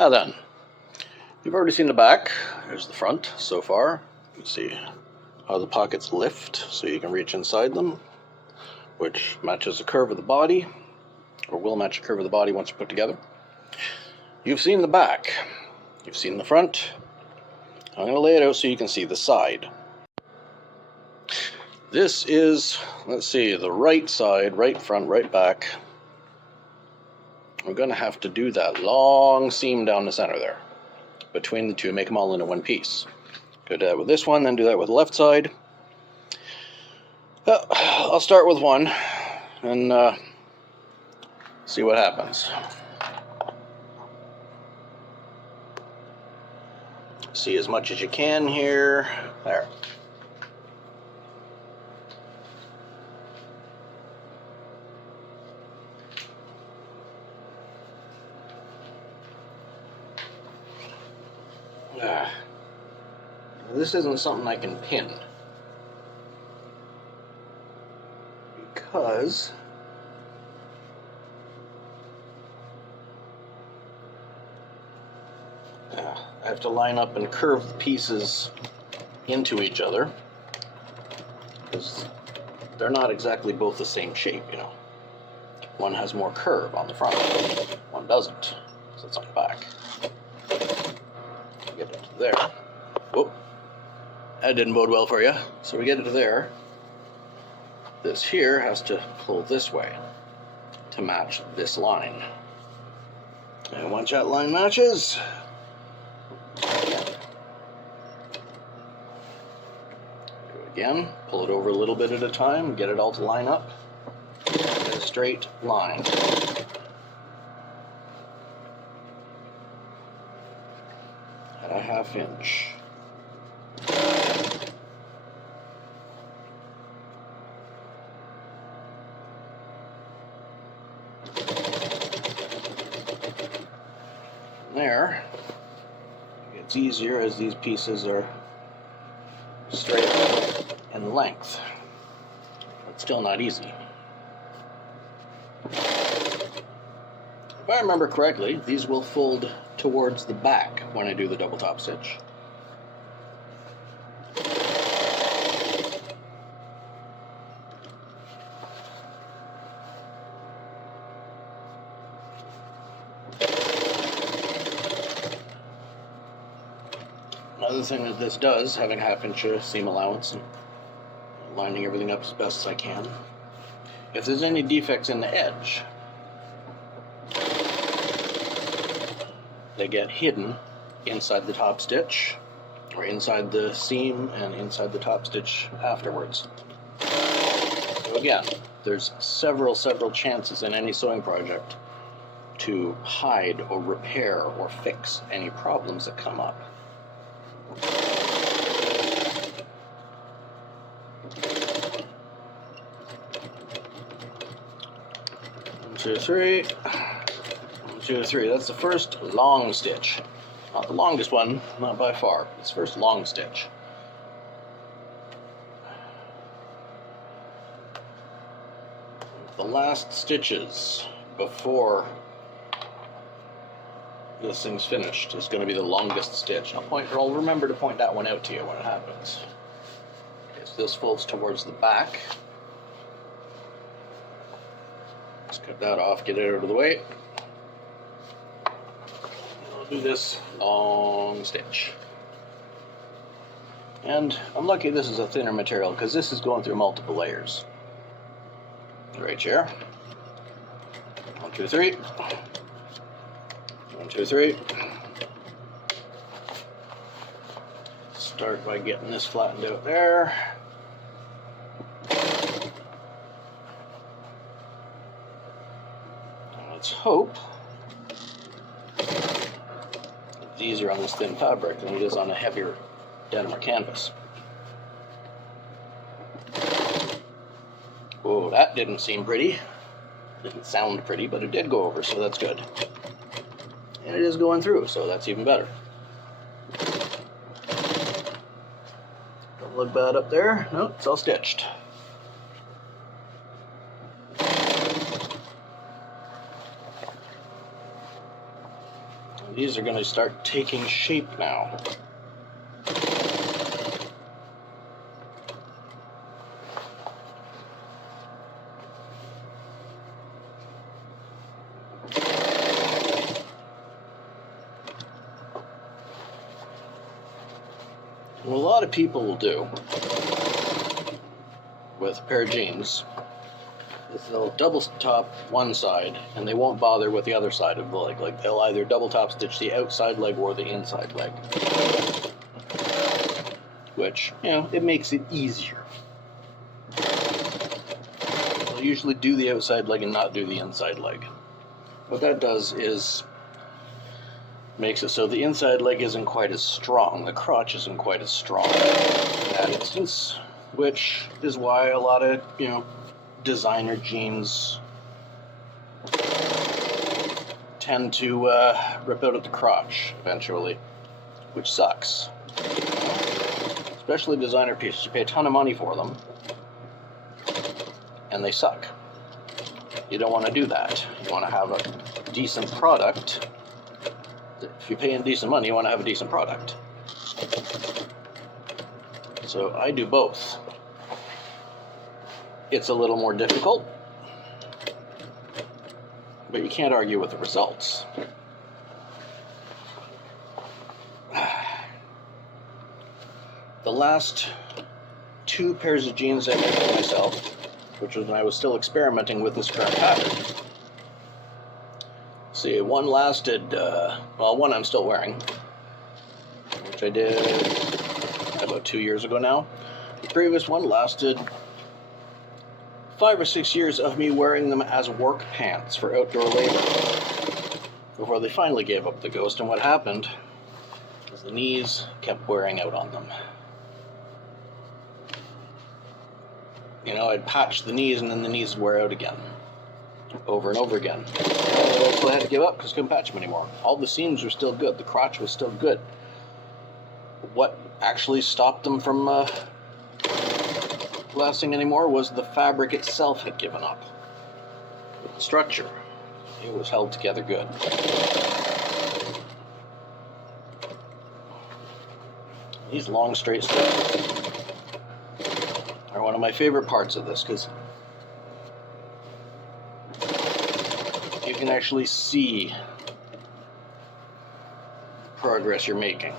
Now then, you've already seen the back. There's the front so far. You can see how the pockets lift so you can reach inside them, which matches the curve of the body, or will match the curve of the body once you put together. You've seen the back. You've seen the front. I'm going to lay it out so you can see the side. This is, let's see, the right side, right front, right back. We're going to have to do that long seam down the center there. Between the two, make them all into one piece. Go do that with this one, then do that with the left side. I'll start with one and see what happens. See as much as you can here. There. This isn't something I can pin because I have to line up and curve the pieces into each other because they're not exactly both the same shape, you know. One has more curve on the front, one doesn't, so it's on the back. Get it to there. Whoop. That didn't bode well for you. So we get it to there. This here has to pull this way to match this line. And once that line matches, do it again. Pull it over a little bit at a time, get it all to line up. Get a straight line. At a 1/2 inch. There, it's easier as these pieces are straight in length, but still not easy. If I remember correctly, these will fold towards the back when I do the double top stitch. Another thing that this does, having a 1/2 inch seam allowance and lining everything up as best as I can, if there's any defects in the edge, they get hidden inside the top stitch, or inside the seam and inside the top stitch afterwards. So again, there's several chances in any sewing project to hide or repair or fix any problems that come up. 1, 2, 3. 1, 2, 3. That's the first long stitch. Not the longest one, not by far. It's the first long stitch. The last stitches before this thing's finished is going to be the longest stitch. I'll remember to point that one out to you when it happens. Okay, so this folds towards the back. Just cut that off, get it out of the way. I'll do this long stitch. And I'm lucky this is a thinner material because this is going through multiple layers. Right here. 1, 2, 3. 1, 2, 3. Start by getting this flattened out there. Let's hope it's easier on this thin fabric than it is on a heavier denim or canvas. Whoa, that didn't seem pretty. Didn't sound pretty, but it did go over, so that's good. And it is going through, so that's even better. Don't look bad up there. No, it's all stitched. These are going to start taking shape now. What a lot of people will do with a pair of jeans is they'll double top one side and they won't bother with the other side of the leg. Like they'll either double top stitch the outside leg or the inside leg. Which, you know, it makes it easier. They'll usually do the outside leg and not do the inside leg. What that does is makes it so the inside leg isn't quite as strong, the crotch isn't quite as strong in that instance, which is why a lot of, you know, designer jeans tend to rip out at the crotch eventually, which sucks. Especially designer pieces. You pay a ton of money for them, and they suck. You don't want to do that. You want to have a decent product. If you're paying decent money, you want to have a decent product. So I do both. It's a little more difficult, but you can't argue with the results. The last 2 pairs of jeans I made for myself, which was when I was still experimenting with this current pattern. See, one lasted, well, one I'm still wearing, which I did about 2 years ago now. The previous one lasted 5 or 6 years of me wearing them as work pants for outdoor labor before they finally gave up the ghost. And what happened is the knees kept wearing out on them. You know, I'd patch the knees and then the knees would wear out again, over and over again. So I had to give up because I couldn't patch them anymore. All the seams were still good, the crotch was still good. What actually stopped them from lasting anymore was the fabric itself had given up. The structure, it was held together good. These long straight stitches are one of my favorite parts of this because you can actually see the progress you're making.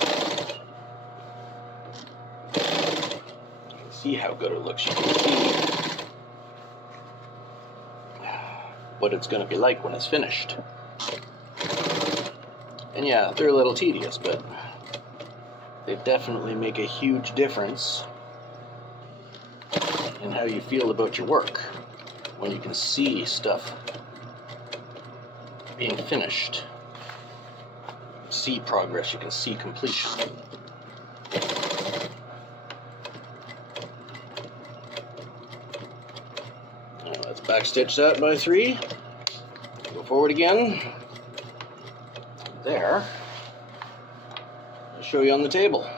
You can see how good it looks. You can see what it's going to be like when it's finished. And yeah, they're a little tedious, but they definitely make a huge difference in how you feel about your work when you can see stuff being finished. See progress, you can see completion. Now let's backstitch that by 3. Go forward again. There. I'll show you on the table.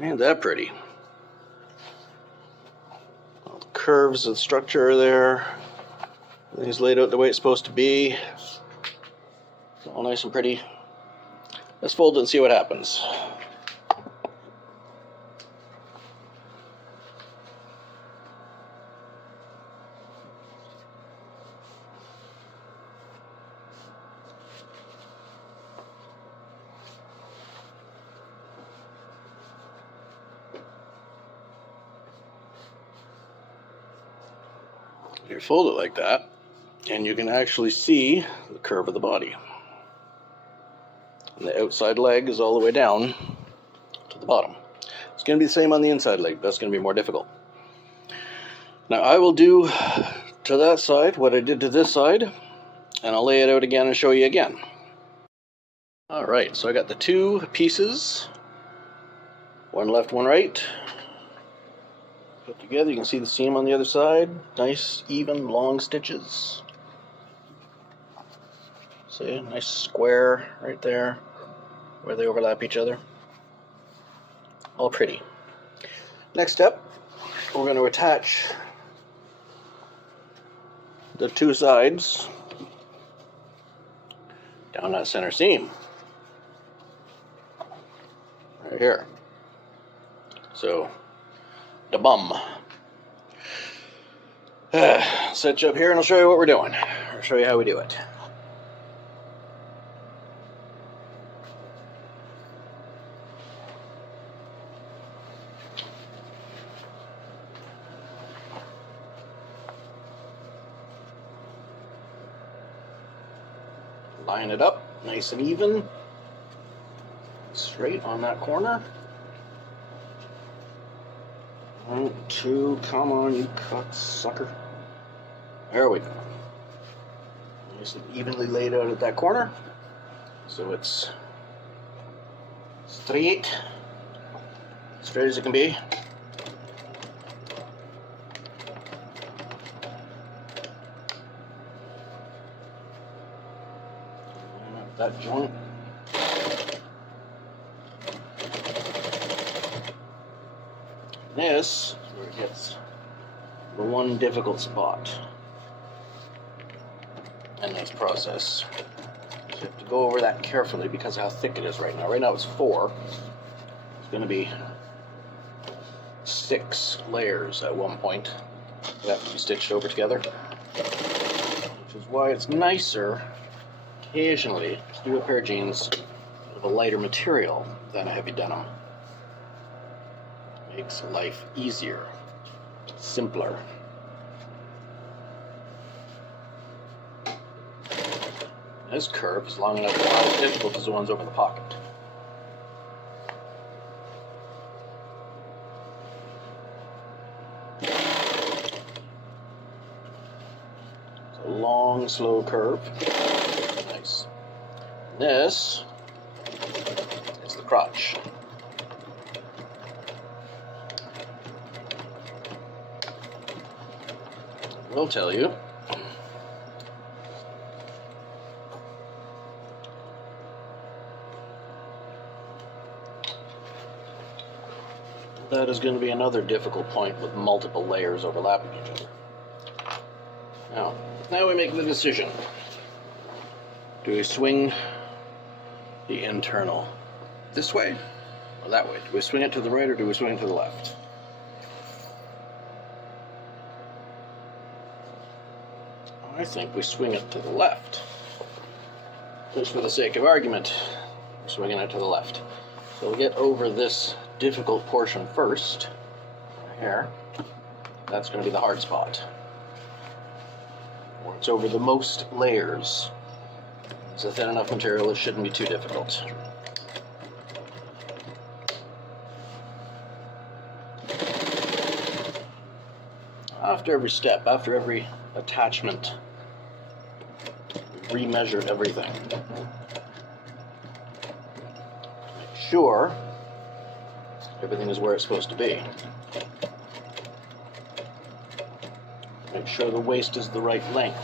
Ain't that pretty? All the curves of the structure are there. Everything's laid out the way it's supposed to be. It's all nice and pretty. Let's fold it and see what happens. You fold it like that, and you can actually see the curve of the body. And the outside leg is all the way down to the bottom. It's going to be the same on the inside leg, but that's going to be more difficult. Now I will do to that side what I did to this side, and I'll lay it out again and show you again. Alright, so I got the 2 pieces, one left, one right. Put together, you can see the seam on the other side. Nice, even, long stitches. See, nice square right there. where they overlap each other. All pretty. Next step, we're going to attach the two sides down that center seam. Right here. So, the bum. Set you up here and I'll show you what we're doing. I'll show you how we do it. Line it up nice and even, straight on that corner. 1, 2, come on, you cocksucker. There we go. Nice and evenly laid out at that corner. So it's straight as it can be. That joint. This is where it gets the one difficult spot in this process. So you have to go over that carefully because of how thick it is right now. Right now it's 4. It's going to be 6 layers at one point that have to be stitched over together, which is why it's nicer occasionally to do a pair of jeans with a lighter material than a heavy denim. Makes life easier, simpler. This curve is long enough to be not as difficult as the ones over the pocket. It's a long, slow curve. Nice. This is the crotch. Will tell you that is going to be another difficult point with multiple layers overlapping each other. Now we make the decision. Do we swing the internal this way or that way? Do we swing it to the right or do we swing it to the left? I think we swing it to the left. Just for the sake of argument, we're swinging it to the left. So we'll get over this difficult portion first. Right here. That's going to be the hard spot. Where it's over the most layers. It's a thin enough material, it shouldn't be too difficult. After every step, after every attachment, remeasure everything. Make sure everything is where it's supposed to be. Make sure the waist is the right length.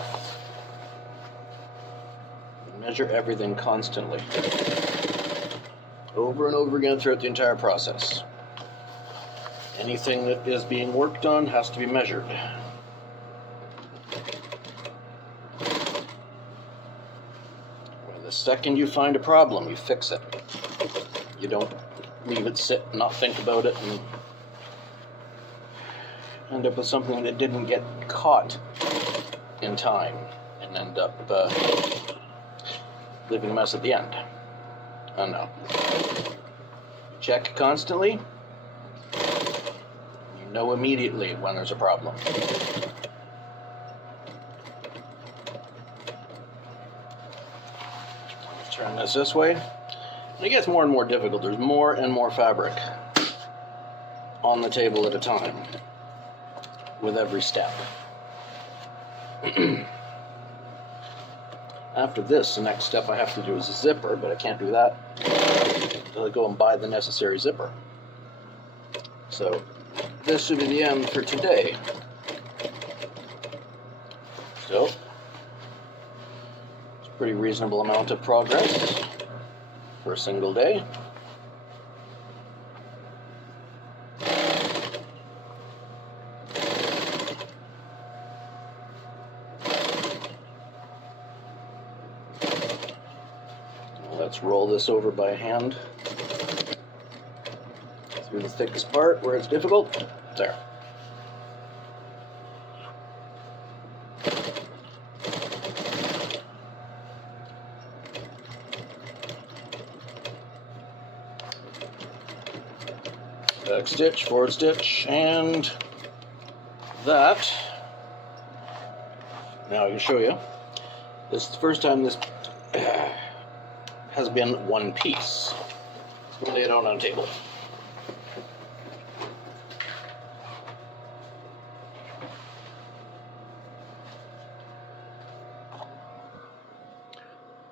Measure everything constantly. Over and over again throughout the entire process. Anything that is being worked on has to be measured. The second you find a problem, you fix it. You don't leave it sit and not think about it and end up with something that didn't get caught in time and end up leaving a mess at the end. Oh no. Check constantly. You know immediately when there's a problem. Turn this way. And it gets more and more difficult. There's more and more fabric on the table at a time with every step. After this, the next step I have to do is a zipper, but I can't do that until I go and buy the necessary zipper. So this should be the end for today. So it's a pretty reasonable amount of progress. for a single day. Let's roll this over by hand through the thickest part where it's difficult. There. Back stitch, forward stitch, and that. Now I can show you. This is the first time this has been one piece. Let's lay it out on a table.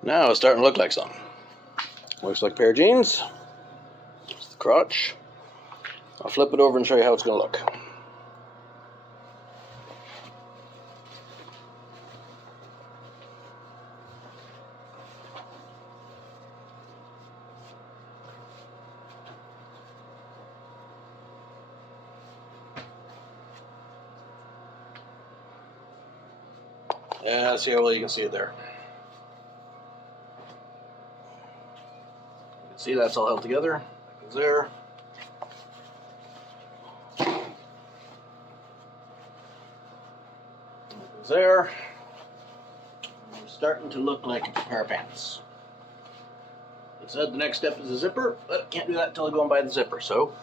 Now it's starting to look like something. Looks like a pair of jeans. It's the crotch. I'll flip it over and show you how it's going to look. Yeah, see how well you can see it there. You can see that's all held together. That goes there. There. It's starting to look like a pair of pants. It said the next step is a zipper, but can't do that until I go and buy the zipper, so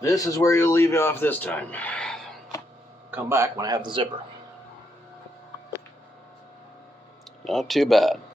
this is where you'll leave you off this time. Come back when I have the zipper. Not too bad.